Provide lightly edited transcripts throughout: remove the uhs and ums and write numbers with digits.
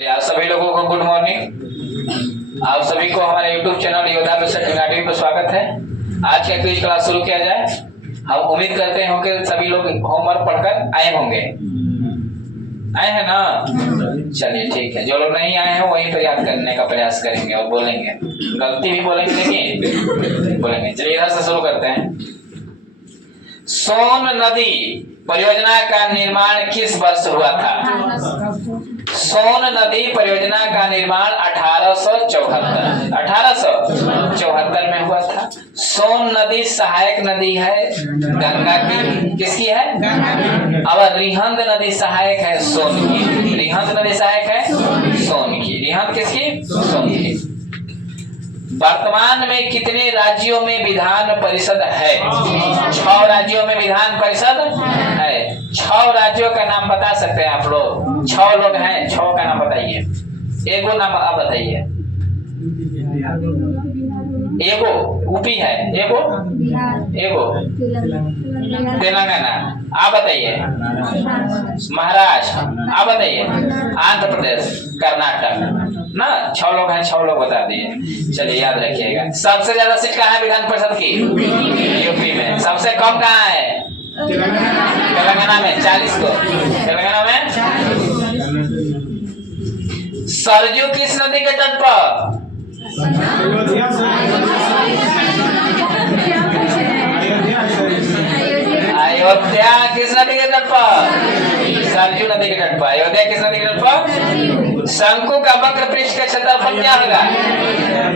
आप सभी लोगों को गुड मॉर्निंग। आप सभी को हमारे YouTube चैनल योद्धा अकेडमी पर स्वागत है। आज का क्विज क्लास शुरू किया जाए। हम उम्मीद करते हैं कि सभी लोग होमवर्क पढ़कर आए होंगे। आए हैं ना? चलिए ठीक है। जो लोग नहीं आए हैं वहीं पर याद करने का प्रयास करेंगे और बोलेंगे, गलती भी बोलेंगे लेकिन बोलेंगे। चलिए इधर से शुरू करते हैं। सोन नदी परियोजना का निर्माण किस वर्ष हुआ था? सोन नदी परियोजना का निर्माण 1874 में हुआ था। सोन नदी सहायक नदी है गंगा की। किसकी है? और रिहंद नदी सहायक है सोन की। रिहंद नदी सहायक है सोन की। रिहंद किसकी? सोन की। वर्तमान में कितने राज्यों में विधान परिषद है? 6 राज्यों में विधान परिषद है। 6 राज्यों का नाम बता सकते हैं आप लोग? 6 लोग हैं, 6 का नाम बताइए। एगो नाम आप बताइए। एगो यूपी है, एगो तेलंगाना, आप बताइए। महाराष्ट्र, आप बताइए। आंध्र प्रदेश, कर्नाटक ना। 6 लोग हैं, 6 लोग बता दिए। चलिए याद रखिएगा। सबसे ज्यादा सीट कहाँ है विधान परिषद की? यूपी में। सबसे कम कहाँ है? तेलंगाना में 40 को। तेलंगाना में सरयू किस नदी के तट पर? अयोध्या किस नदी के तट पर? सरयू नदी के तट पर। अयोध्या किस नदी के तट पर? शंकु का वक्र पृष्ठ का क्षेत्रफल क्या होगा?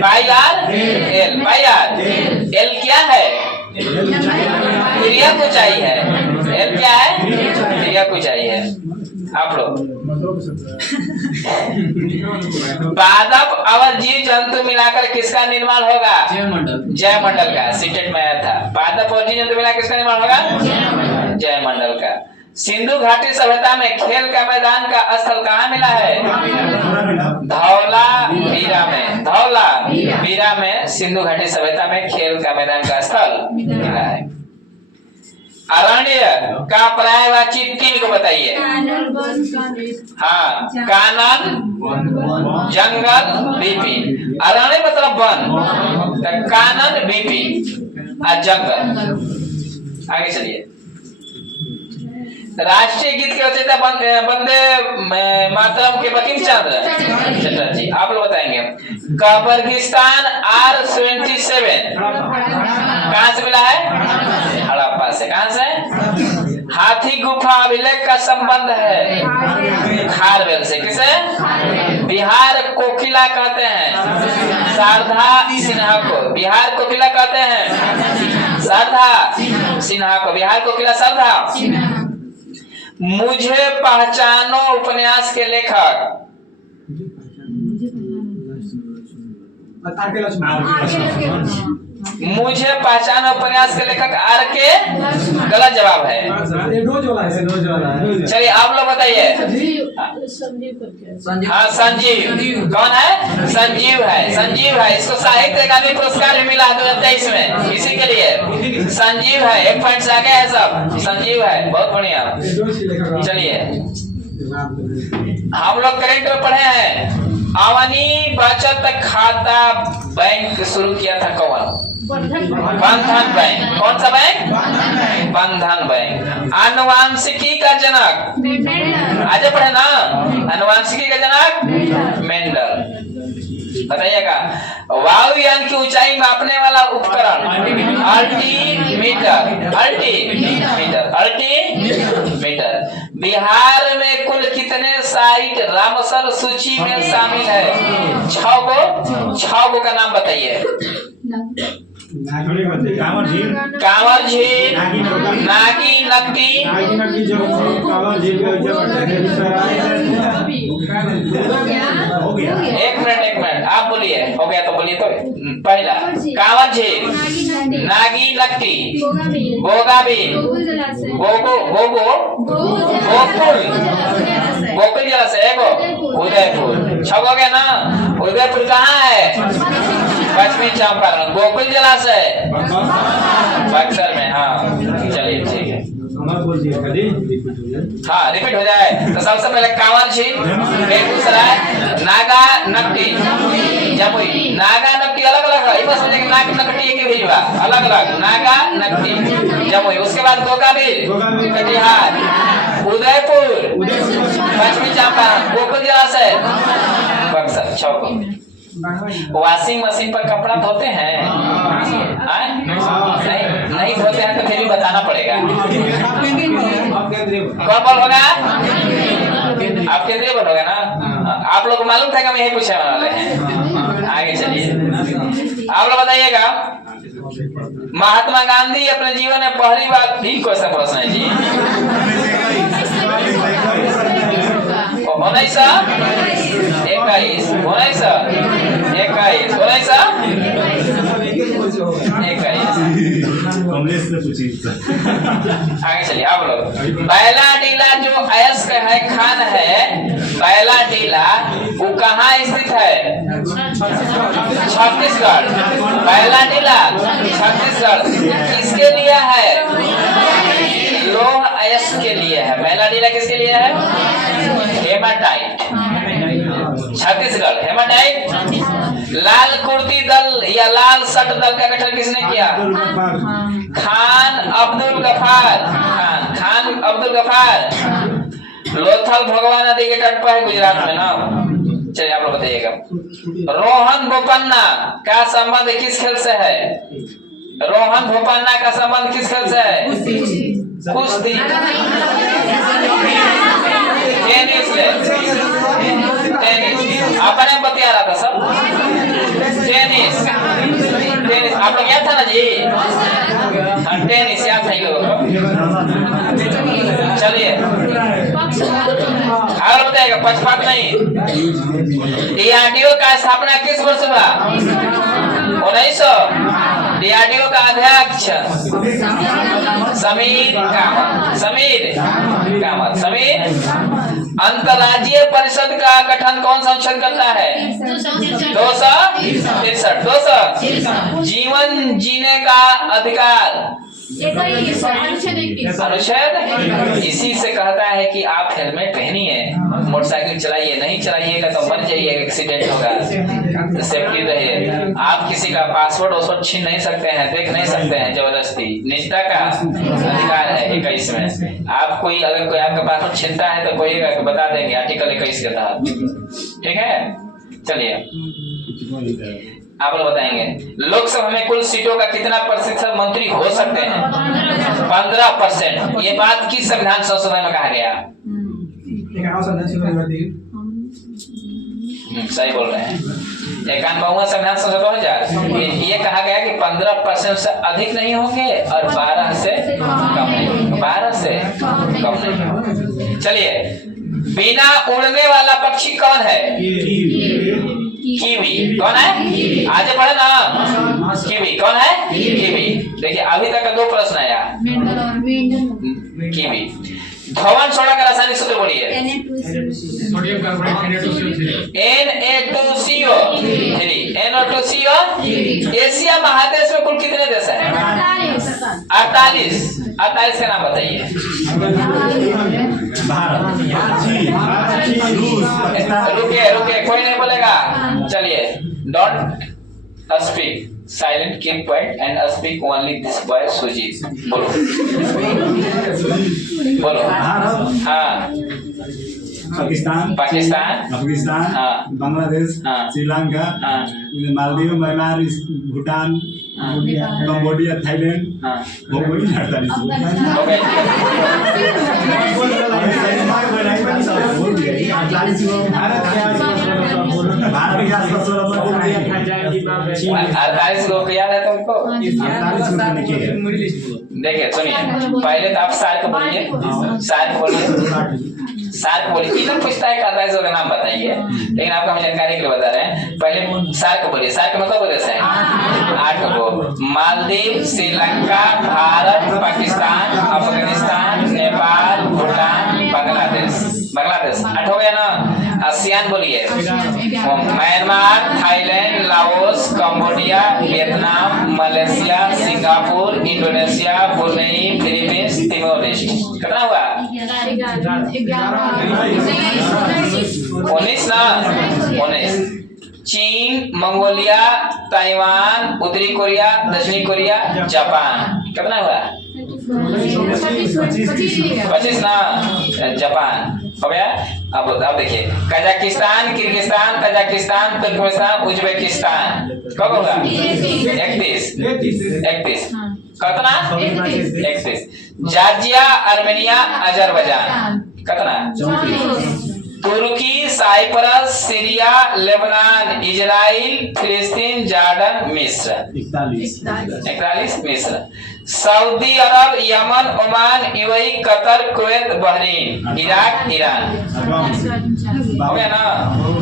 पाई आर एल। पाई आर एल क्या है? त्रिज्या ऊंचाई है। एल क्या है? त्रिज्या ऊंचाई है। आप लोग पादप और जीव जंतु मिलाकर किसका निर्माण होगा? जयमंडल का। सीटेट में आया था। पादप और जीव जंतु मिलाकर किसका निर्माण होगा? जयमंडल का। सिंधु घाटी सभ्यता में खेल का मैदान का स्थल कहाँ मिला है? धौलावीरा में। धौलावीरा में सिंधु घाटी सभ्यता में खेल का मैदान का स्थल मिला है। अरण्य का पर्यायवाची 3 को बताइए। हाँ, कानन, जंगल, विपिन। अरण्य मतलब वन, कानन, विपिन और जंगल। आगे चलिए। राष्ट्रीय गीत के रचयिता वंदे मातरम के बंकिम चंद्र चटर्जी। आप लोग बताएंगे। कब्रिस्तान R77 कहाँ से मिला है? हड़प्पा से। कहाँ से? हाथी गुफा अभिलेख का संबंध है खारवेल से। किसे? बिहार कोकिला कहते हैं शारदा सिन्हा को। बिहार कोकिला कहते हैं शारदा सिन्हा को। बिहार कोकिला शारदा। मुझे पहचानो उपन्यास के लेखक? मुझे पहचानो उपन्यास के लेखक R.K. गलत जवाब है। चलिए आप लोग बताइए। हाँ, संजीव। कौन है? संजीव है। संजीव है। इसको साहित्य अकादमी पुरस्कार भी मिला 2023 में। इसी के लिए संजीव है। 1 पॉइंट से आगे है सब। संजीव है। बहुत बढ़िया। चलिए हम लोग करेंट में पढ़े हैं। अवनी बचत खाता बैंक शुरू किया था कौन? बंधन बैंक। कौन सा बैंक? बंधन बैंक। आनुवांशिकी का जनक? आज पढ़े ना। आनुवांशिकी का जनक मेंडल। बताइएगा। वायुयान की ऊंचाई मापने वाला उपकरण? अल्टीमीटर। अल्टीमीटर। बिहार में कुल कितने साइट रामसर सूची में शामिल है? 6 गो का नाम बताइए। कांवर झील, नागी नक्की, एक मिनट आप बोलिए। हो गया तो बोलिए। तो पहला कांवर झील, नागी नक्की, गोगाबीन, गोकुल जलाशय, उदयपुर। 6 हो गया ना। उदयपुर कहाँ है? पश्चिमी चंपारण। गोकुल जलाशय बक्सर में। हाँ चलिए ठीक है। हाँ रिपीट हो जाए तो सबसे पहले कांवर झील बेगूसराय, नागा नकटी जमुई नागा नकटी अलग अलग है बस समझे नाग नकटी एक ही भेजवा अलग अलग नागा नकटी जमुई उसके बाद गोगाबीर कटिहार उदयपुर पश्चिमी चंपारण गोकुल जलाशय बक्सर चौक वॉशिंग मशीन पर कपड़ा धोते हैं नहीं धोते हैं तो फिर भी बताना पड़ेगा कौन बोल होगा आप केंद्रीय बोल होगा ना आप लोग को मालूम था कि हम यही पूछने वाले हैं आगे चलिए आप लोग बताइएगा महात्मा गांधी अपने जीवन में पहली बार भी कैसा प्रश्न है जी 1921 आगे चलिए आप लोग बैला टीला जो अयस्क है खान है बैला टीला वो कहाँ स्थित है छत्तीसगढ़ बैला टीला छत्तीसगढ़ किसके लिए है लोह अयस्क के लिए है बैला टीला किसके लिए है हेमाटाइट छत्तीसगढ़ हेमाटाइट लाल कुर्ती दल या लाल सट दल का गठन किसने किया खान अब्दुल गफार खान अब्दुल गफार लोथल भगवान नदी के तट पर है गुजरात में ना चलिए आप लोग बताइएगा रोहन बोपन्ना का संबंध किस खेल से है रोहन बोपन्ना का संबंध किस खेल से है कुश्ती टेनिस अपने बतिया रहा था सब टेनिस टेनिस आप लोग याद था ना जी टेनिस याद था लोगों को चलिए और बताइएगा पक्षपात नहीं डीआरडीओ का स्थापना किस वर्ष हुआ 1900 डीआरडीओ का अध्यक्ष समीर कामत अंतर्राज्यीय परिषद का गठन कौन संसद करता है 263 जीवन जीने का अधिकार अनुच्छेद इसी से कहता है कि आप हेलमेट पहनिए मोटरसाइकिल चलाइए नहीं चलाइएगा तो मर जाइएगा एक्सीडेंट होगा तो सेफ्टी रहिए आप किसी का पासवर्ड वासवर्ड छीन नहीं सकते हैं देख नहीं सकते हैं जबरदस्ती निजता का अधिकार है 21 में आप कोई अगर कोई आपका पासवर्ड छीनता है तो कोई बता देंगे आर्टिकल 21 के तहत ठीक है चलिए आप लोग बताएंगे लोकसभा में कुल सीटों का कितना प्रतिशत मंत्री हो सकते हैं 15%। ये बात किस संविधान संशोधन में कहा गया सही बोल रहे हैं 91वां संविधान संशोधन 2000 ये कहा गया कि 15% से अधिक नहीं होंगे और 12 से कम नहीं 12 से कम नहीं। चलिए बिना उड़ने वाला पक्षी कौन है कीवी कौन है आगे पढ़े ना कीवी कौन है कीवी देखिए अभी तक का 2 प्रश्न आया कीवी धवन सोडा का रासायनिक सूत्र बोलिए Na2CO3 एशिया महादेश में कुल कितने देश हैं 48 का नाम बताइए रुकिए कोई नहीं बोलेगा चलिए don't speak silent keep quiet and speak only this boy Sujit बोलो हाँ Pakistan Afghanistan Bangladesh Sri Lanka Maldives Myanmar Bhutan Cambodia Thailand Bharat के आसपास 48 लोग याद है तुमको देखिए सुनिए पहले तो आप सार्क बोलिए इधर पूछता है 48 का नाम बताइए लेकिन आपको हम जानकारी के लिए बता रहे हैं पहले सार्क बोलिए सार्क मतलब देश है 8 को मालदीव श्रीलंका भारत पाकिस्तान अफगानिस्तान नेपाल भूटान बांग्लादेश 8 हो गया ना आसियान बोलिए Myanmar Thailand Laos Cambodia Vietnam Malaysia Singapore Indonesia Brunei Philippines Timor Leste कितना हुआ 19 ना 19। चीन, मंगोलिया, ताइवान, उत्तरी कोरिया, दक्षिणी कोरिया, जापान। कितना हुआ? 25 ना। जापान हो गया। अब देखिए Kazakhstan, Kyrgyzstan, Tajikistan, Turkmenistan, Uzbekistan. कब होगा? 31। कितना? 31। Georgia, Armenia, Azerbaijan. कितना? तुर्की, Cyprus, Syria, Lebanon, Israel, Palestine, Jordan, मिस्र। 41 मिस्र। सऊदी अरब, Yemen, Oman, UAE, Qatar, Kuwait, Bahrain, Iraq, Iran. हो गया ना?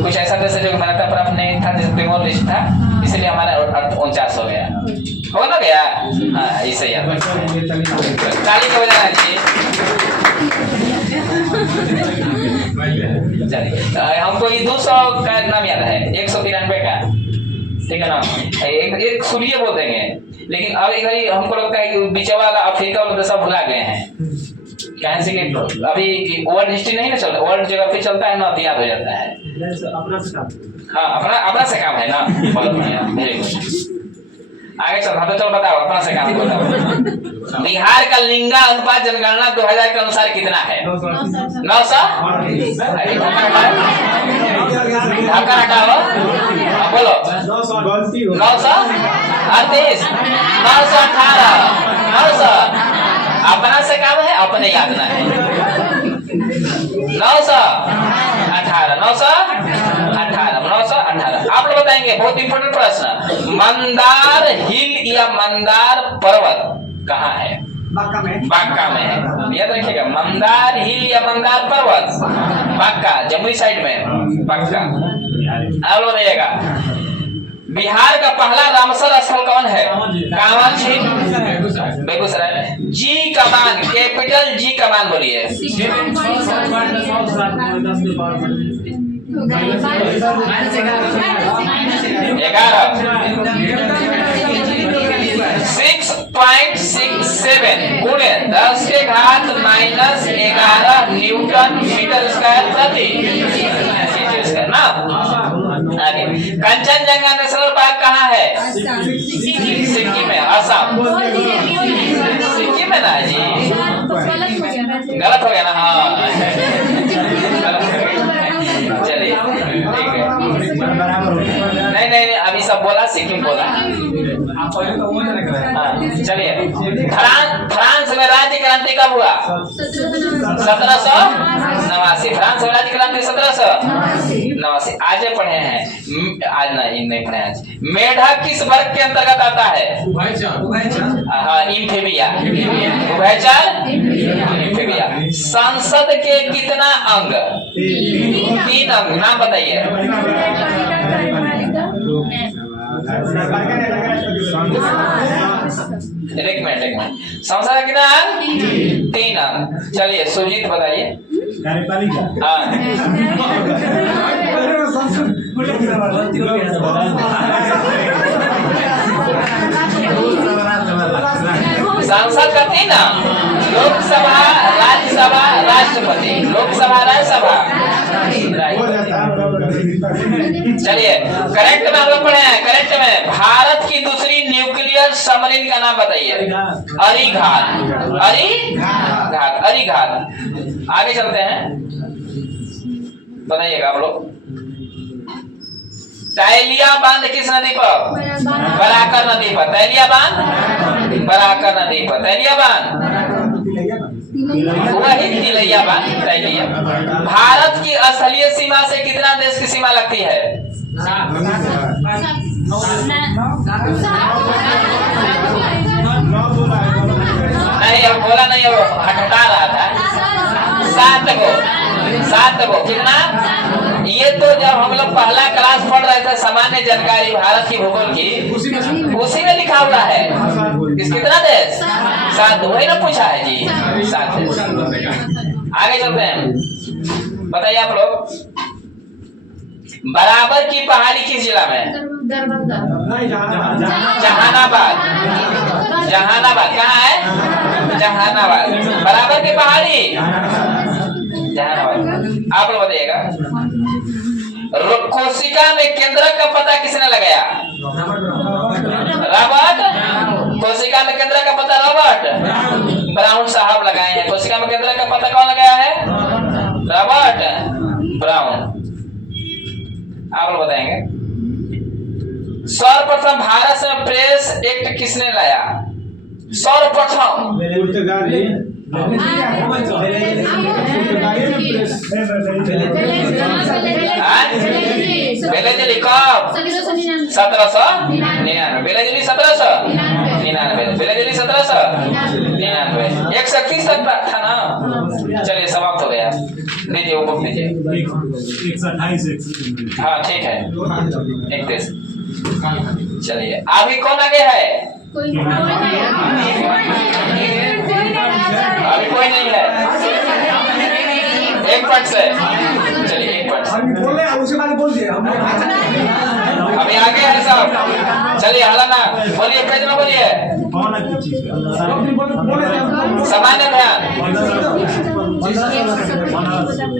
कुछ ऐसा देश है जो मान्यता प्राप्त नहीं था, जिसमें प्रीमोर लिस्ट था, इसलिए हमारा 49 हो गया। हो ना गया? हाँ ऐसे ही ताली का बजाना चाहिए। चलिए हमको ये 200 का नाम याद है, 193 का, ठीक है ना? एक सूर्य बोल देंगे, लेकिन अब एक बारी हमको लगता है कि बीच वाला अफ्रीका वाला सब भुला गए हैं। कहीं से कि अभी वर्ल्ड हिस्ट्री नहीं ना चलता, वर्ल्ड ज्योग्राफी चलता है ना, तो याद हो जाता है। हाँ अपना से काम है ना। बहुत बढ़िया, वेरी गुड। आगे चल, हाँ तो चलो बताओ अपना से काम बताओ। बिहार का लिंगा अनुपात जनगणना 2000 के अनुसार कितना है? 900। ढाका हटाओ, बोलो। 938, 918, 900। अपना से काम है, अपने याद ना है। 918, 918, 918। आप लोग बताएंगे, बहुत इंपोर्टेंट प्रश्न। मंदार हिल या मंदार पर्वत कहाँ है? बांका में है। याद रखिएगा, मंदार हिल या मंदार पर्वत बांका, जमुई साइड में बांका। आप लोग बताइएगा, बिहार का पहला रामसर स्थल कौन है? कांवर झील, बेगूसराय। जी कमान, कैपिटल जी कमान बोलिए। 6.67 गुणे 10 के घात -11 न्यूटन मीटर स्क्वायर प्रति ना। आगे, कंचनजंगा नेशनल पार्क कहाँ है? सिक्किम में, असम। सिक्किम में ना जी, गलत हो गया ना? हाँ चलिए ठीक है। नहीं अभी सब बोला, सिक्किम बोला। चलिए, फ्रांस में राज्य क्रांति कब हुआ? 1789। फ्रांस में राज्य क्रांति 1789। आज पढ़े हैं, आज नहीं पढ़े आज। मेढक किस वर्ग के अंतर्गत आता है? हाँ, इम्फीबिया। उभयचर, इम्फीबिया। संसद के कितना अंग? 3 अंग। नाम बताइए। एक मिनट। संसद का कितना अंग? 3 अंग। चलिए सुजीत बताइए। हाँ सांसद का 3 अंग, लोकसभा, राज्यसभा, राष्ट्रपति। लोकसभा, राज्यसभा। चलिए करेक्ट में हम लोग पढ़े हैं। करेक्ट में भारत की दूसरी न्यूक्लियर सबमरीन का नाम बताइए। अरिघात। अरिघात। आगे चलते हैं, बताइएगा आप लोग। तैलिया बांध किस नदी पर? बराकर नदी पर। तैलिया बांध बराकर नदी पर। तैलिया बांध वही तिलैया बांध, तैलिया। भारत की स्थलीय सीमा से कितना देश की सीमा लगती है? नहीं अब बोला नहीं, वो हटा रहा था। 7 गो। कितना? ये तो जब हम लोग पहला क्लास पढ़ रहे थे, सामान्य जानकारी भारत की भूगोल की, उसी में लिखा हुआ है। कितना देश? 7। वही ना पूछा है जी, 7 देश। आगे चलते हैं, बताइए आप लोग। बराबर की पहाड़ी किस जिला में? जहानाबाद। कहाँ है? जहानाबाद। बराबर की पहाड़ी जहानाबाद। आप लोग बताइएगा। कोशिका में केंद्रक का पता किसने लगाया? रॉबर्ट। कोशिका में केंद्रक का पता रॉबर्ट ब्राउन साहब लगाए हैं। कोशिका में केंद्रक का पता कौन लगाया है? Robert brown. आप लोग बताएंगे। सर्वप्रथम भारत में प्रेस एक्ट किसने लाया? सर्वप्रथम बेलेजली कब? 1799। बेलेजली 1799। बेलेजली 1799। 130 तक था ना। चलिए समाप्त हो गया। लीजिए वो बुक लीजिए। 128। हाँ ठीक है 31। चलिए अभी कौन आगे है? अभी कोई नहीं है। एक पॉइंट से चलिए 1 पॉइंट अभी आगे है साहब। चलिए हलाना बोलिए पेज में बोलिए। सामान्य ध्यान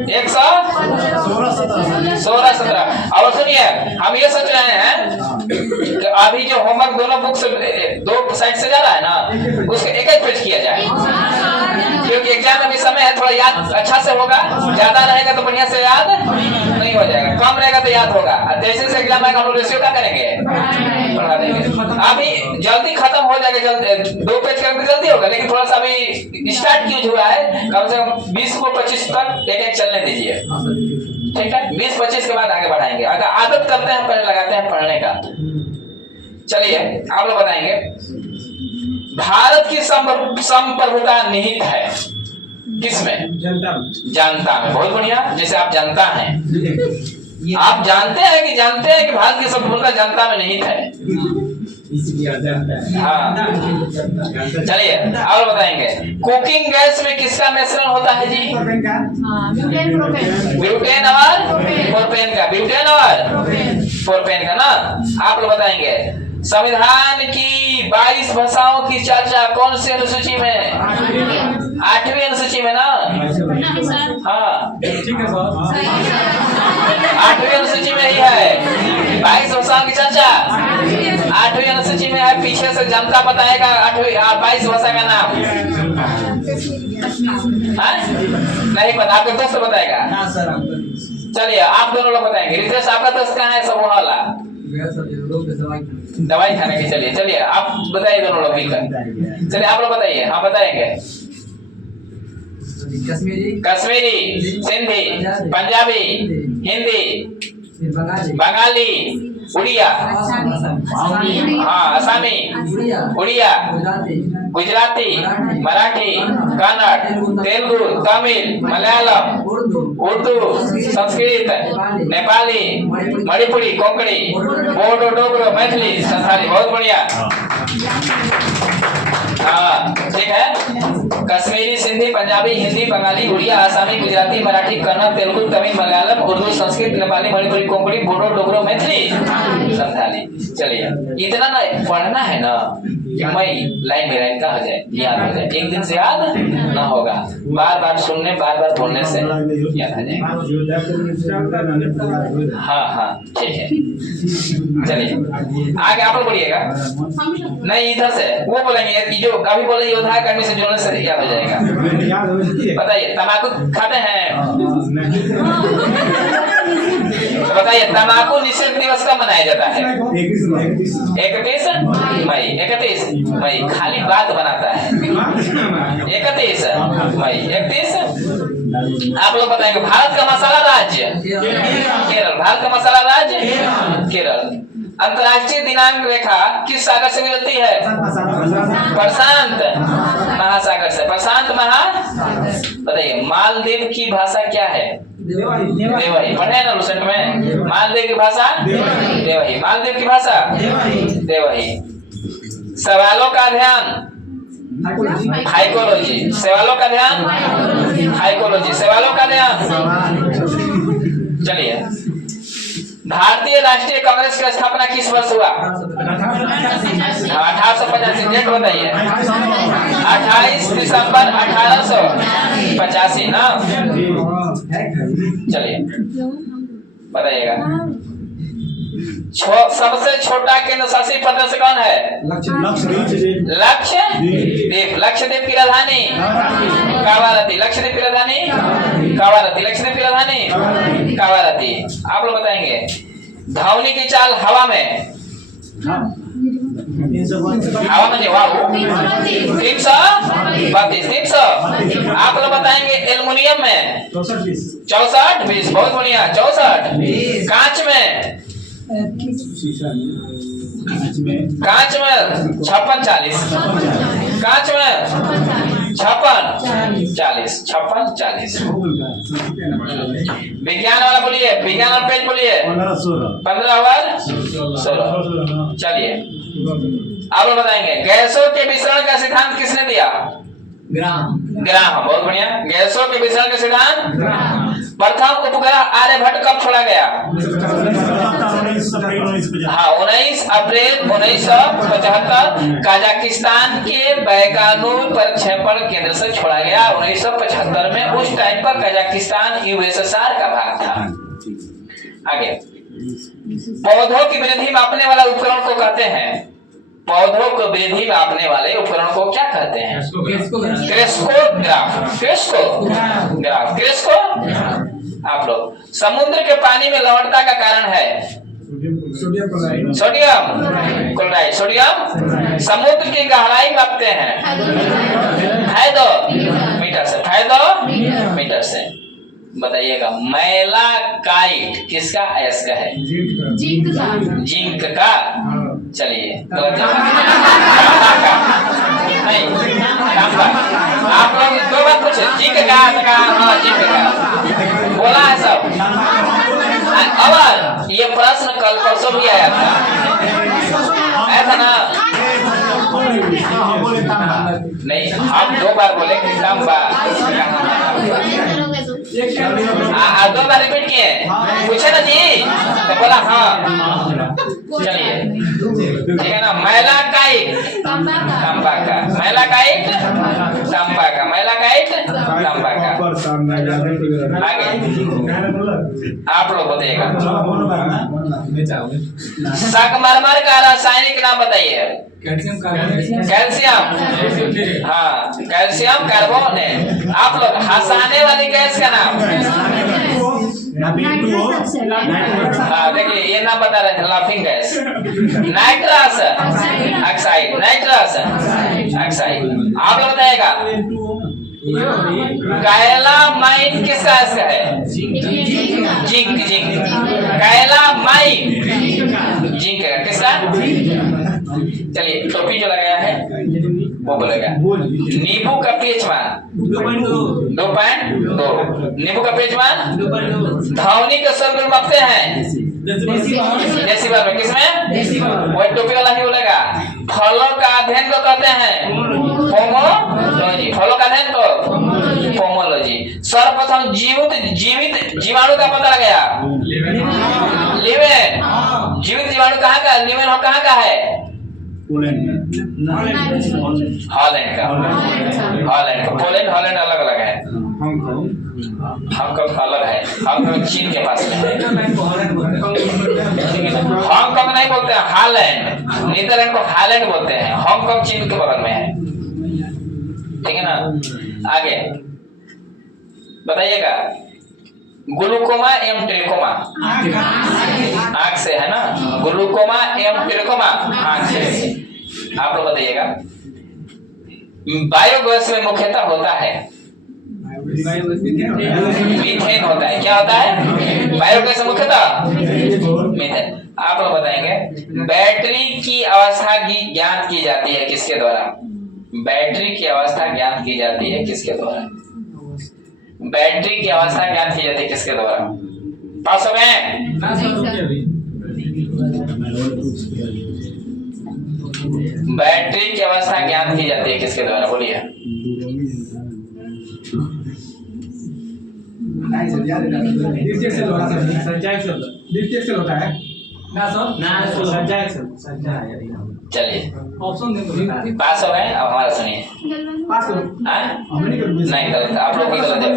116-17। अब सुनिए हम ये सोच रहे हैं कि अभी जो होमवर्क दोनों बुक से 2 साइड से जा रहा है ना उसको एक पेज किया जाए क्योंकि एग्जाम में भी समय है। थोड़ा याद अच्छा से होगा। ज्यादा रहेगा तो बढ़िया से याद नहीं हो जाएगा। कम रहेगा तो याद होगा। जैसे से एग्जाम आएगा हम लोग रेशियो क्या करेंगे? बढ़ा देंगे। अभी जल्दी खत्म हो जाएगा। जल्दी 2 पेज करके जल्दी होगा लेकिन थोड़ा सा अभी स्टार्ट क्यों हुआ है कम से कम 20 को 25 तक एक चलने दीजिए। ठीक है 20-25 के बाद आगे बढ़ाएंगे। अगर आदत करते हैं पहले लगाते हैं पढ़ने का। चलिए आप लोग बताएंगे। भारत की संप्रभुता निहित है किसमें? जनता में। बहुत बढ़िया। जैसे आप जनता हैं आप जानते हैं कि भारत की संप्रभुता जनता में निहित है। हाँ चलिए और बताएंगे। कुकिंग गैस में किसका मिश्रण होता है जी? ब्यूटेन और प्रोपेन का। ब्यूटेन और प्रोपेन का ना। आप लोग बताएंगे। संविधान की 22 भाषाओं की चर्चा कौन सी अनुसूची में? 8वीं अनुसूची में ना। हाँ 8वीं अनुसूची में ही है। 22 भाषाओं की चर्चा 8वीं अनुसूची में है। पीछे से जनता बताएगा 22 भाषा का नाम। नहीं पता आपका दोस्त बताएगा। चलिए आप दोनों लोग बताएंगे। रितेश आपका दोस्त कहाँ है? सब वाला दवाई खाने की। चलिए आप बताइए दोनों लोग मिलकर। चलिए आप लोग बताइए। हाँ बताएंगे। कश्मीरी, सिंधी, पंजाबी, हिंदी, बंगाली, उड़िया, हाँ असमी, उड़िया, गुजराती, मराठी, कन्नड़, तेलुगु, तमिल, मलयालम, उर्दू, संस्कृत, नेपाली, मणिपुरी, कोंकणी, बोडो, डोगरो, मैथिली, संथाली। बहुत बढ़िया। हाँ ठीक है। कश्मीरी, सिंधी, पंजाबी, हिंदी, बंगाली, उड़िया, आसामी, गुजराती, मराठी, कन्नड़, तेलुगु, तमिल, मलयालम, उर्दू, संस्कृत, नेपाली, मणिपुरी, कोंकणी, बोडो, डोगरो, मैथिली, संथाली। चलिए इतना ना पढ़ना है ना कि मैं लाइन में लाइन का हो जाए, याद हो जाए। एक दिन से याद ना होगा। बार बार सुनने बार बार बोलने से याद आ जाएगा। हाँ ठीक है। चलिए आगे आप लोग बोलिएगा। नहीं इधर से वो बोलेंगे जो अभी बोले योद्धा करने से जुड़ने से याद हो जाएगा। बताइए तम्बाकू खाते हैं? बताइए तम्बाकू निषेध दिवस कब मनाया जाता है? 31 मई। 31 मई खाली बात बनाता है। 31 मई। 31 आप लोग बताएंगे। भारत का मसाला राज्य केरल। भारत का मसाला राज्य केरल। अंतर्राष्ट्रीय दिनांक रेखा किस सागर से मिलती है? प्रशांत महासागर से। प्रशांत महासागर। बताइए मालदीव की भाषा क्या है? देवही। पढ़े ना लुसेंट में? मालदीव की भाषा देवही। मालदीव की भाषा देवही। सवालों का ध्यान हाइकोलॉजी। सवालों का ध्यान हाइकोलॉजी। सवालों का ध्यान। चलिए भारतीय राष्ट्रीय कांग्रेस की स्थापना किस वर्ष हुआ? 1885। डेट बताइए। 28 दिसंबर 1885 ना। चलिए बताइएगा। सबसे छोटा केंद्र शासित प्रदेश कौन है? लक्षद्वीप। लक्षद्वीप की राजधानी कावारती। लक्षद्वीप की राजधानी कावारती। लक्षद्वीप की राजधानी कावारती। आप लोग बताएंगे धावनी की चाल हवा में, हवा में वायु 332। आप लोग बताएंगे एल्युमिनियम में 64-20। बहुत बढ़िया 64। कांच में 56-40। कांच में 56-40। 56-40। विज्ञान वाला बोलिए, विज्ञान वाला पेज बोलिए। 15 और 16। चलिए आप लोग बताएंगे गैसों के विसरण का सिद्धांत किसने दिया? ग्राम। बहुत बढ़िया। गैसों के विसरण का सिद्धांत प्रथम उपग्रह आर्यभट्ट कब छोड़ा गया? हाँ 19 अप्रैल 1975 कजाकिस्तान के बैकानूर प्रक्षेपण केंद्र से छोड़ा गया। 1975 में उस टाइम पर कजाकिस्तान यूएसएसआर का भाग था। आगे पौधों की वृद्धि मापने वाला उपकरण को कहते हैं? पौधों को वृद्धि मापने वाले उपकरण को क्या कहते हैं? क्रेस्कोग्राफ। आप लोग समुद्र के पानी में लवणता का कारण है? Sodium chloride. सोडियम। समुद्र की गहराई मापते हैं? मीटर से। बताइएगा मैलाकाइट किसका एस का है? जिंक का। चलिए गलत नहीं, आप लोग दो बात पूछे, जिंक का हाँ जिंक का बोला है सब। और ये प्रश्न कल परसों भी आया था, ऐसा ना नहीं, हम 2 बार बोले कि तांबा। 2 बार रिपीट किए, पूछे ना जी तो बोला हाँ। चलिए ठीक है ना। मैलाकाइट तांबा का, मैलाकाइट तांबा का, मैलाकाइट तांबा का। आगे आप लोग बताइएगा संगमरमर का रासायनिक नाम बताइए। कैल्शियम। हाँ कैल्शियम कार्बोन है। आप लोग हंसाने वाली गैस का नाम? हाँ देखिए ये नाम बता रहे थे, laughing gas. Nitrous oxide. Nitrous oxide. आप लोग बताइएगा कैलामाइन किसका है? जिंक। कैलामाइन जिंक है किसका? चलिए टोपी जो लगाया है वो बोलेगा। नींबू का pH मान 2.2। नींबू का pH मान 2.2। ध्वनि के स्वर मापते हैं डेसिबल में। किसमें? वो टोपी वाला ही बोलेगा। फलों का अध्ययन को कहते हैं पोमोलॉजी। फलों का अध्ययन को पोमोलॉजी। सर्वप्रथम जीवित जीवाणु का पता लगाया लिवेन। जीवित जीवाणु कहाँ का? लिवेन कहाँ का है? हॉलैंड का। पोलैंड हॉलैंड अलग अलग है। हांगकांग अलग है। हांगकांग चीन के पास में है। हांगकांग नहीं बोलते हैं, हॉलैंड। नीदरलैंड को हॉलैंड बोलते हैं। हांगकांग चीन के बगल में है। ठीक है ना। आगे बताइएगा ग्लूकोमा एवं ट्रेकोमा आंख से है ना। ग्लूकोमा एवं ट्रेकोमा आंख से। आप लोग बताइएगा बायोगैस में मुख्यतः होता है मीथेन होता है। क्या होता है? बायोगैस मुख्यतः मीथेन। आप लोग बताएंगे बैटरी की अवस्था ज्ञात की जाती है किसके द्वारा? बैटरी की अवस्था ज्ञात की जाती है किसके द्वारा? बैटरी की अवस्था ज्ञात की जाती है किसके द्वारा? पास हो गए? बैटरी की अवस्था ज्ञात की जाती है किसके द्वारा? बोलिए। चलिए पास हो गए। अब हमारा सुनिए। नहीं गलत, आप लोग भी गलत है।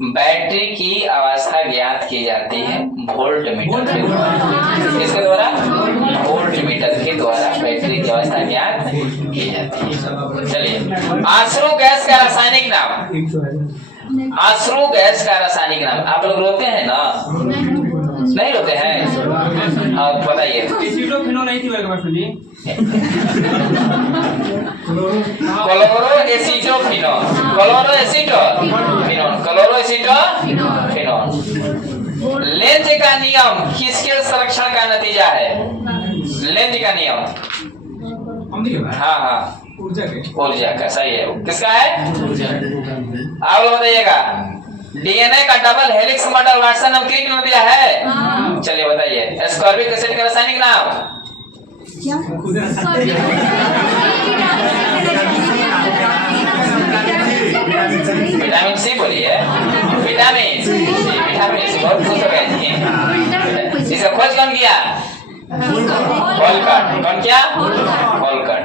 बैटरी की अवस्था ज्ञात की जाती है वोल्ट मीटर के द्वारा। किसके द्वारा? वोल्ट मीटर के द्वारा बैटरी की अवस्था ज्ञात की जाती है। चलिए, आश्रु गैस का रासायनिक नाम। आश्रु गैस का रासायनिक नाम। आप लोग रोते हैं ना? नहीं रोते हैं? आप बताइए। Chloro acetophenone, chloro acetophenone, chloro acetophenone. Length का नियम किसके संरक्षण का नतीजा है? लेंज का नियम, हाँ हाँ, ऊर्जा का। सही है। किसका है? आप लोग बताइएगा। डीएनए का डबल हेलिक्स मॉडल वाटसन नाम किसने नाम दिया है? चलिए बताइए। एस्कॉर्बिक एसिड का रासायनिक नाम? विटामिन सी बोलिए। Vitamin C, vitamin C. बहुत खुश हो गए जी। इसका खोज कौन किया? वॉलकॉट। कौन किया? वॉलकॉट।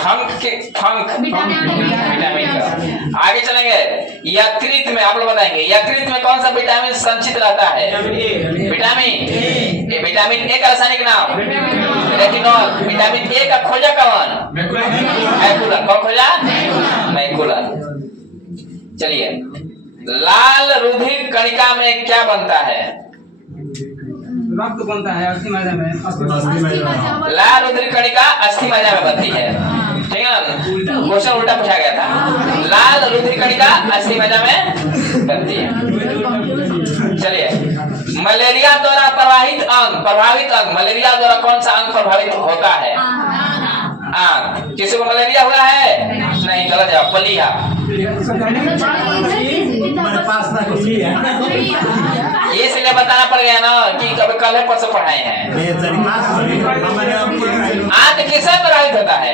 फंक विटामिन का। आगे चलेंगे। यकृत में आप लोग बताएंगे, यकृत में कौन सा विटामिन संचित रहता है? Vitamin A. विटामिन ए का रासायनिक नाम? रेटिनॉल। विटामिन ए का खोजा कौन? मैकुलर। कौन खोजा? मैकुलर। चलिए, लाल रुधिर कणिका में क्या बनता है? रक्त बनता है अस्थि मज्जा में। लाल रुधिर कणिका अस्थि मज्जा में बनती है। ठीक है ना? क्वेश्चन उल्टा पूछा गया था। लाल रुधिर कणिका अस्थि मज्जा में बनती है। चलिए, मलेरिया द्वारा प्रभावित अंग, मलेरिया द्वारा कौन सा अंग प्रभावित होता है? आंख। किसी को मलेरिया हुआ है? नहीं, गलत जवाब। पलिया। ये इसलिए बताना पड़ गया ना कि कभी कल है परसों पढ़ाए हैं। आंख किससे प्रभावित होता है?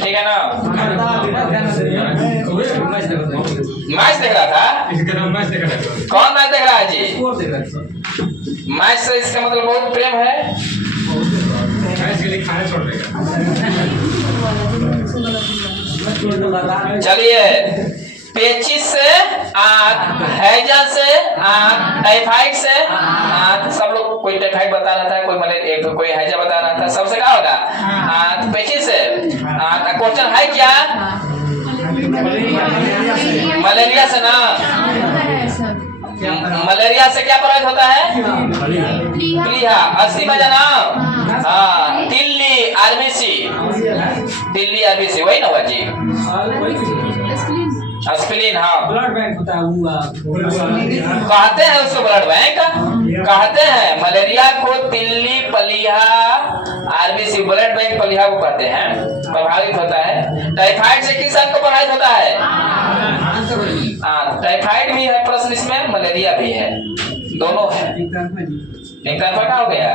ठीक है ना? मैच देख रहा था? कौन मैच देख रहा है जी? मैच से इसका मतलब बहुत प्रेम है। चलिए, पेचिस से आंख, हैजा से आंख, टाइफाइड से आंख। सब लोग, कोई टाइफाइड बता रहा था, कोई मलेरिया, कोई हैजा बता रहा था। सबसे क्या होगा? आंख। पेचिस से आंख। क्वेश्चन है क्या? मलेरिया से ना? मलेरिया से क्या प्रभावित होता है? प्लीहा। अस्थि मज्जा ना? हाँ। तिल्ली आरबीसी, तिल्ली आरबीसी वही ना हुआ जी? स्प्लीन, हाँ। ब्लड बैंक होता है वो। कहते हैं उसको ब्लड बैंक कहते हैं। मलेरिया को तिल्ली पलीहा आरबीसी, ब्लड बैंक पलीहा को कहते हैं, प्रभावित होता है। टाइफाइड से किस अंग को प्रभावित होता है? टाइफाइड भी है प्रश्न इसमें, मलेरिया भी है, दोनों है। एक तरफा का हो गया,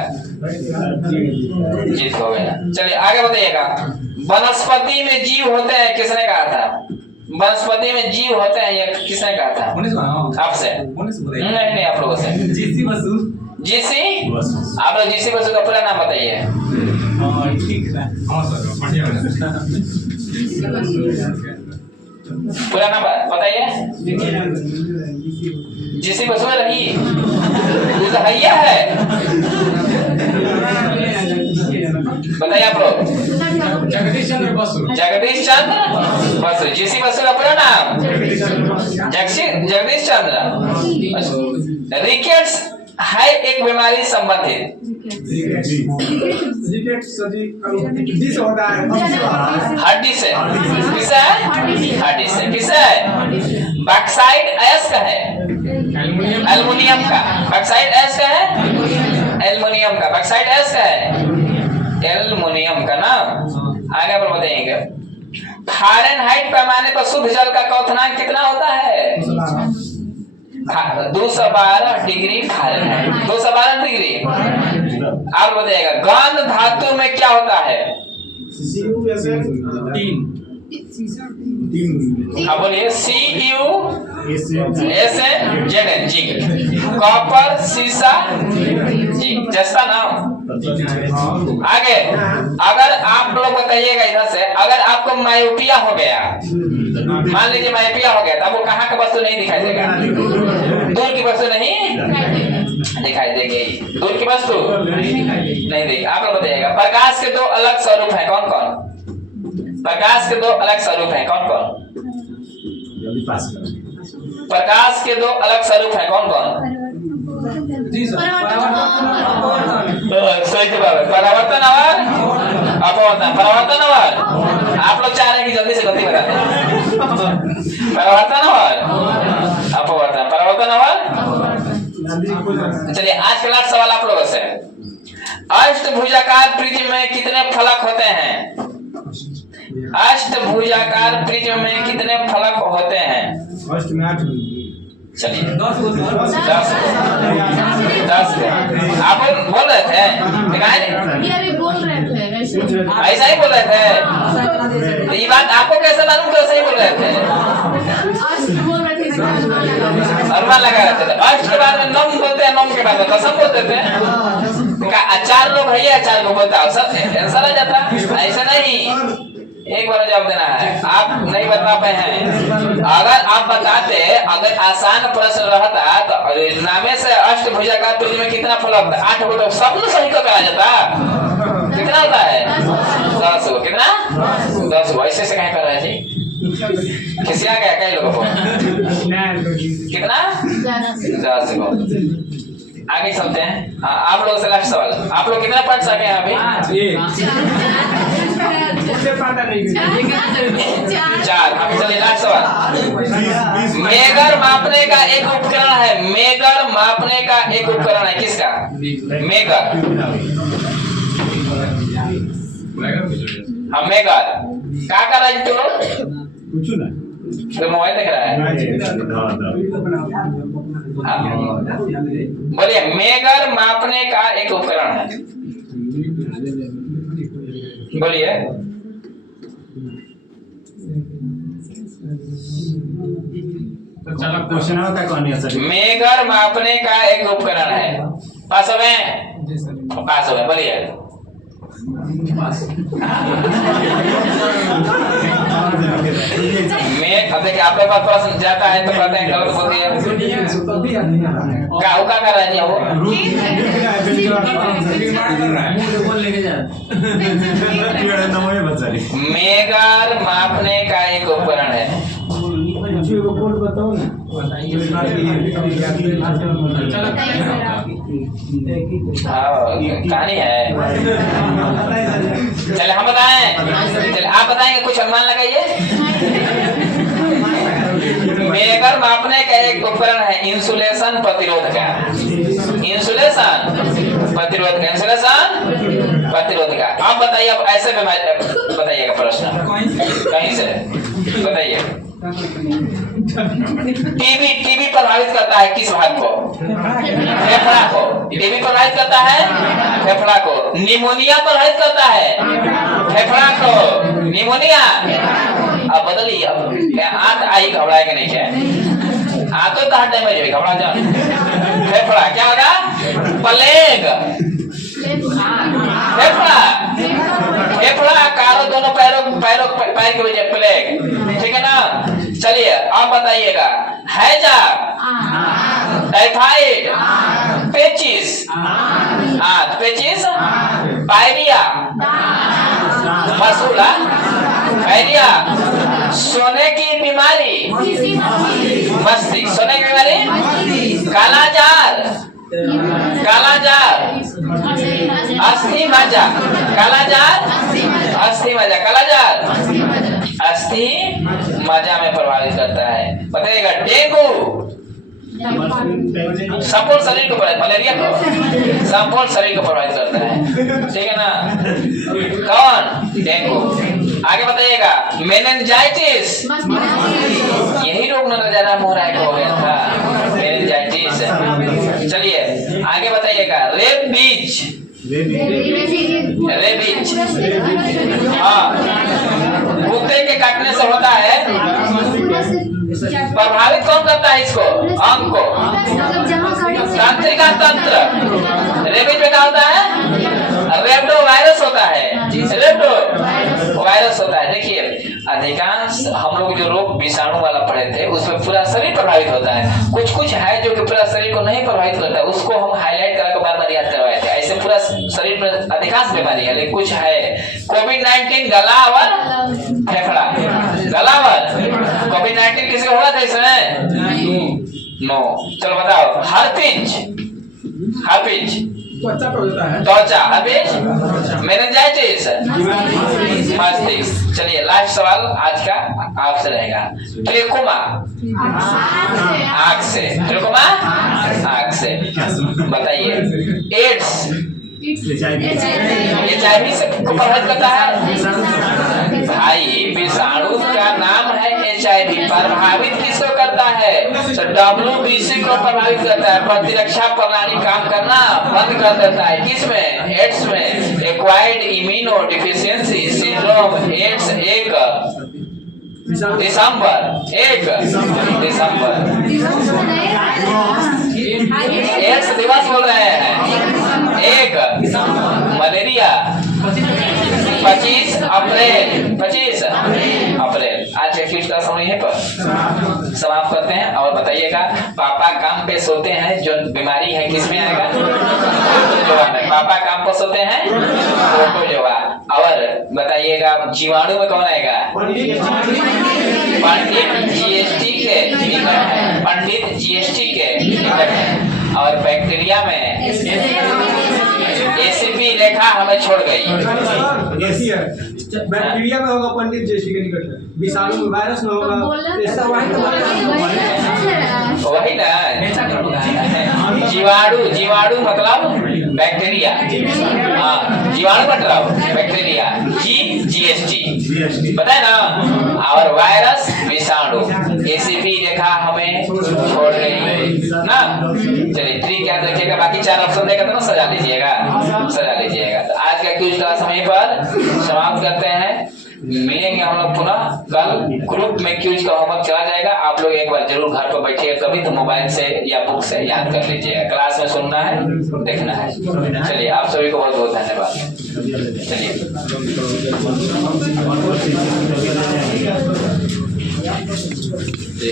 जीत हो गया। चलिए आगे बताइएगा। वनस्पति में जीव होते हैं, किसने कहा था? वनस्पति में जीव होते हैं, ये किसने कहा था? आपसे? नहीं, आप लोगों से। जीसी बसु। जीसी? आप लोग जीसी बसु का पूरा नाम बताइए। पूरा नाम बताइए। जीसी बसु में रही, वो तो हैया है। बताइए आप लोग। जगदीश चंद्र बसु। जगदीश चंद्र बसु। जीसी बसु का पूरा नाम? जगदीश चंद्र। रिकेट्स है एक बीमारी संबंधित। हड्डी से। किससे है? हड्डी से। किससे है? बॉक्साइट एस का है, एल्युमिनियम का। बॉक्साइट एस का है, एल्युमिनियम का। बॉक्साइट एस का है, एल्युमिनियम का ना। आगे पर बताएंगे। फारेनहाइट पैमाने पर शुद्ध जल का क्वथनांक कितना होता है? 212 डिग्री फारेनहाइट। 212 डिग्री। आप बताइएगा। गंध धातु में क्या होता है? आप बोलिए। CuSn, zinc. कॉपर, सीसा, जिंक। जस्ता नाम आगे अगर आप लोग बताइएगा इधर से, अगर आपको मायोपिया हो गया, मान लीजिए मायोपिया हो गया, तब वो कहाँ का वस्तु नहीं दिखाई देगा? दूर की वस्तु नहीं दिखाई देगी, दूर की वस्तु नहीं देगी। आप लोग बताइएगा प्रकाश के दो अलग स्वरूप हैं, कौन कौन? प्रकाश के दो अलग स्वरूप हैं, कौन कौन? प्रकाश के दो अलग स्वरूप हैं, कौन कौन? जी सर। सही जवाब है, परावर्तन और अपवर्तन। परावर्तन और, आप लोग चाह रहे हैं कि जल्दी से गलती बता दें। परावर्तन और अपवर्तन, परावर्तन और। चलिए आज का लास्ट सवाल आप लोगों से, अष्टभुजाकार प्रिज्म में कितने फलक होते हैं? अष्टभुजाकार प्रिज्म में कितने फलक होते हैं? चलिए 10 आप बोल रहे थे, ये अभी बोल रहे थे ऐसा ही बोल रहे थे। तो ये बात आपको कैसे मालूम कि सही बोल रहे थे? अनुमान लगा रहे थे। अष्ट के बाद में नम बोलते हैं, नम के बाद में कसम बोलते थे। चार लोग है, चार लोग बोलता है, सब आंसर आ जाता। ऐसा नहीं, एक बार जवाब देना है। आप नहीं बता पाए हैं, अगर आप बताते, अगर आसान प्रश्न रहता तो नामे से अष्टभुजाकार प्रिज्म में कितना फलक होता है? 8 गो, तो सब लोग सही का जाता। कितना होता है? 10 गो। कितना? 10 गो। ऐसे से कहीं कर रहे थे, किसी आ गया कई लोगों को? कितना? 10 गो। आगे चलते हैं। आप लोगों से लास्ट सवाल, आप लोग कितना पढ़ सके हैं अभी? 4। अब चलिए लास्ट सवाल। मेगर मापने का एक उपकरण है, मेगर मापने का एक उपकरण है, किसका? मेगर। हम मेगर क्या कर रहे हैं? कुछ ना, तो मोबाइल देख रहा है। बोलिए, मेगर मापने का एक उपकरण है, बोलिए। क्वेश्चन होता है कौन है सर? मेगर मापने का एक उपकरण है। पास हो गए? पास हो गए, बोलिए। अब देखिए आप लोग प्रश्न जाता है तो कहते हैं गलत बोल दिया। क्या कर रहा है वो? मेगर मापने का एक उपकरण है। कहानी है। चले हम बताएं, चले आप बताएंगे, कुछ अनुमान लगाइए। मेगर मापने का एक उपकरण है इंसुलेशन प्रतिरोध का। इंसुलेशन प्रतिरोध का, इंसुलेशन प्रतिरोध का। आप बताइए, अब ऐसे बताइएगा प्रश्न कहीं से बताइए। टीबी प्रभावित करता है किस भाग को? फेफड़ा को। टीबी प्रभावित करता है फेफड़ा को। निमोनिया प्रभावित करता है फेफड़ा को। निमोनिया। अब बदलिए, आंत आई घबराएगा नहीं क्या? आंतों का हट नहीं, घबरा जाओ। फेफड़ा क्या होगा? प्लेग। फेफड़ा, फेफड़ा कारो दोनों पैर की वजह प्लेग, ठीक है ना? चलिए आप बताइएगा, हैजा, टाइफाइड, पेचिस, पेचिस, पायरिया, मसूला, पायरिया, सोने की बीमारी, मस्तिष्क, सोने की बीमारी, कालाजार, कालाजार, अस्थि मज्जा, कालाजार, अस्थि मज्जा, कालाजार अस्थि मज्जा में प्रभावित करता है। बताइएगा, डेंगू संपूर्ण शरीर को, मलेरिया को संपूर्ण शरीर को प्रभावित करता है, ठीक है ना? कौन? डेंगू। आगे बताइएगा, मेनिंजाइटिस, यही रोग नजारा मोहराई को हो गया था, मेनिंजाइटिस। चलिए आगे बताइएगा, रेबीज, रेबीज, हाँ, कुत्ते के काटने से होता है। प्रभावित कौन करता है इसको? अंग को, तंत्रिका तंत्र। रेबीज में क्या होता है? रेप्टो वायरस होता है, जी। रेप्टो वायरस होता है। देखिए अधिकांश हम लोग जो रोग विषाणु वाला पढ़े थे उसमें पूरा शरीर प्रभावित होता है, कुछ कुछ है जो कि पूरा शरीर को नहीं प्रभावित करता है, उसको हम हाईलाइट करा के बार बार याद करवाए थे। ऐसे पूरा शरीर में अधिकांश बीमारी है, लेकिन कुछ है। कोविड-19 गला और फेफड़ा, गला और कोविड-19 किसी को हुआ था इसमें? नो। चलो बताओ। हर्पिज, हर्पिज त्वचा पर होता है। त्वचा, हर्पिज, मेनिंजाइटिस, मस्तिष्क। चलिए लास्ट सवाल आज का आपसे रहेगा। ट्रिकोमा, आँख से, ट्रिकोमा आँख से। बताइए। एड्स, HIV से को प्रभावित करता है भाई, विषाणु का नाम है HIV, प्रभावित किसको करता है? तो WBC को प्रभावित करता है, प्रतिरक्षा प्रणाली काम करना बंद कर देता है। किसमें? एड्स में। Acquired immunodeficiency syndrome, AIDS 1 दिसंबर, 1 दिसंबर। एड्स दिवस बोल रहे हैं, 1 मलेरिया 25 अप्रैल, 25 अप्रैल। आज का क्विज का समय है पर समाप्त करते हैं। और बताइएगा पापा काम पे सोते हैं जो बीमारी है किसमें आएगा? प्रोटोजोआ में। पापा काम पे सोते हैं प्रोटोजोआ। और बताइएगा जीवाणु में कौन आएगा? पंडित GST के निकट है, पंडित GST के निकट है। और बैक्टीरिया में ACP रेखा हमें छोड़ गई। ऐसी है बैक्टीरिया में होगा पंडित जैसी के निकट है, विषाणु में वायरस में होगा। ऐसा वही ना, जीवाणु, जीवाणु मतलब बैक्टीरिया, हाँ जीवाणु मतलब बैक्टीरिया, GST बताए ना। और वायरस विषाणु, ACP रेखा हमें छोड़ गई ना। चलिए 3 याद रखिएगा, बाकी 4 ऑप्शन देगा तो ना सजा लीजिएगा, सजा लीजिएगा। तो आज का क्विज का समय पर समाप्त करते हैं। मिलेंगे हम लोग पुनः कल। ग्रुप में क्विज का होमवर्क चला जाएगा, आप लोग एक बार जरूर घर पर बैठिएगा, कभी तो मोबाइल से या बुक से याद कर लीजिएगा। क्लास में सुनना है, देखना है। चलिए आप सभी को बहुत बहुत धन्यवाद। चलिए